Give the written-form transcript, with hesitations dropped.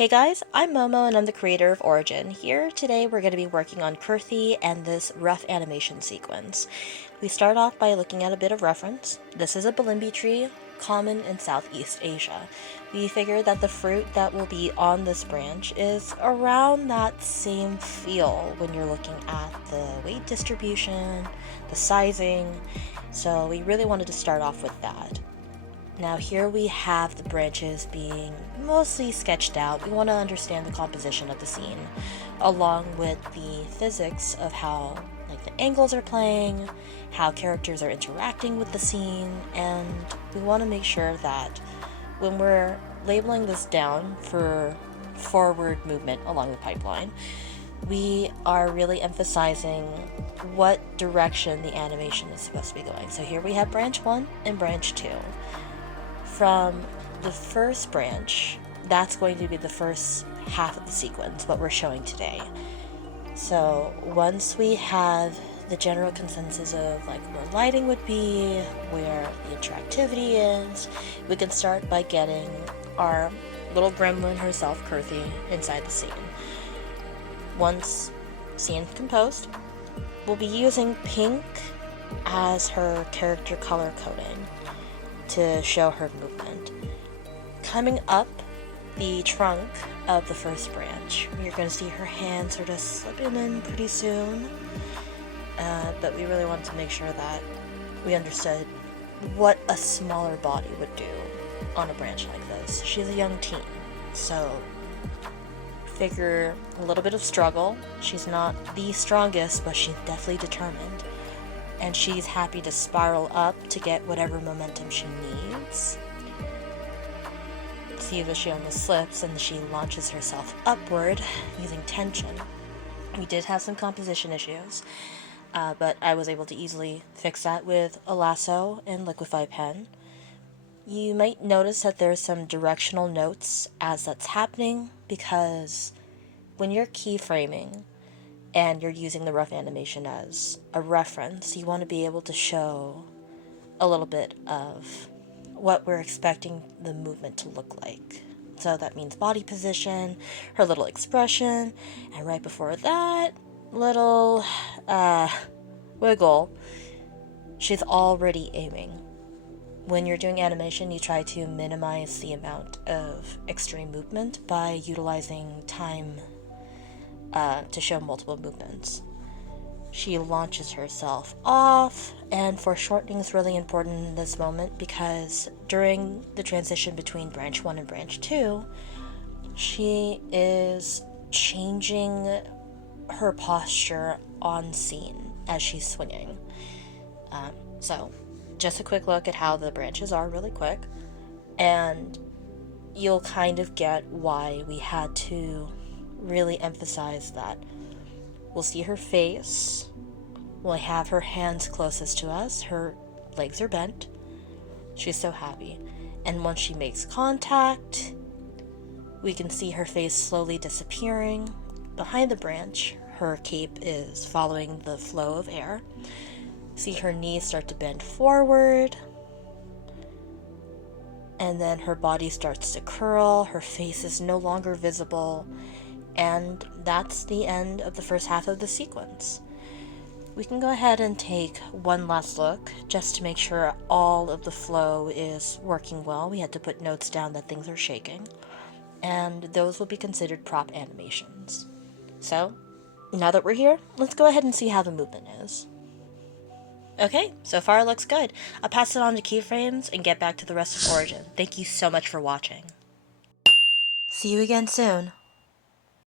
Hey guys, I'm Momo and I'm the creator of ôRïGïN. Here today we're going to be working on Kirthi and this rough animation sequence. We start off by looking at a bit of reference. This is a Bilimbi tree, common in Southeast Asia. We figured that the fruit that will be on this branch is around that same feel when you're looking at the weight distribution, the sizing, so we really wanted to start off with that. Now here we have the branches being mostly sketched out. We want to understand the composition of the scene, along with the physics of how the angles are playing, how characters are interacting with the scene, and we want to make sure that when we're labeling this down for forward movement along the pipeline, we are really emphasizing what direction the animation is supposed to be going. So here we have branch 1 and branch 2. From the first branch, that's going to be the first half of the sequence, what we're showing today. So once we have the general consensus of where lighting would be, where the interactivity is, we can start by getting our little gremlin herself, Kirthi, inside the scene. Once scene composed, we'll be using pink as her character color coding to show her movement. Coming up the trunk of the first branch, you're going to see her hand sort of slipping in pretty soon, but we really wanted to make sure that we understood what a smaller body would do on a branch like this. She's a young teen, so figure a little bit of struggle. She's not the strongest, but she's definitely determined. And she's happy to spiral up to get whatever momentum she needs. See that she almost slips and she launches herself upward using tension. We did have some composition issues, but I was able to easily fix that with a lasso and liquify pen. You might notice that there's some directional notes as that's happening, because when you're keyframing and you're using the rough animation as a reference, you want to be able to show a little bit of what we're expecting the movement to look like. So that means body position, her little expression, and right before that little wiggle, she's already aiming. When you're doing animation, you try to minimize the amount of extreme movement by utilizing time to show multiple movements. She launches herself off, and foreshortening is really important in this moment because during the transition between branch 1 and branch 2, she is changing her posture on scene as she's swinging. So just a quick look at how the branches are really quick, and you'll kind of get why we had to really emphasize that. We'll see her face, we'll have her hands closest to us, her legs are bent, she's so happy, and once she makes contact, we can see her face slowly disappearing. Behind the branch, her cape is following the flow of air. See her knees start to bend forward, and then her body starts to curl, her face is no longer visible, and that's the end of the first half of the sequence. We can go ahead and take one last look just to make sure all of the flow is working well. We had to put notes down that things are shaking, and those will be considered prop animations. So now that we're here, let's go ahead and see how the movement is. Okay, so far it looks good. I'll pass it on to keyframes and get back to the rest of ôRïGïN. Thank you so much for watching. See you again soon.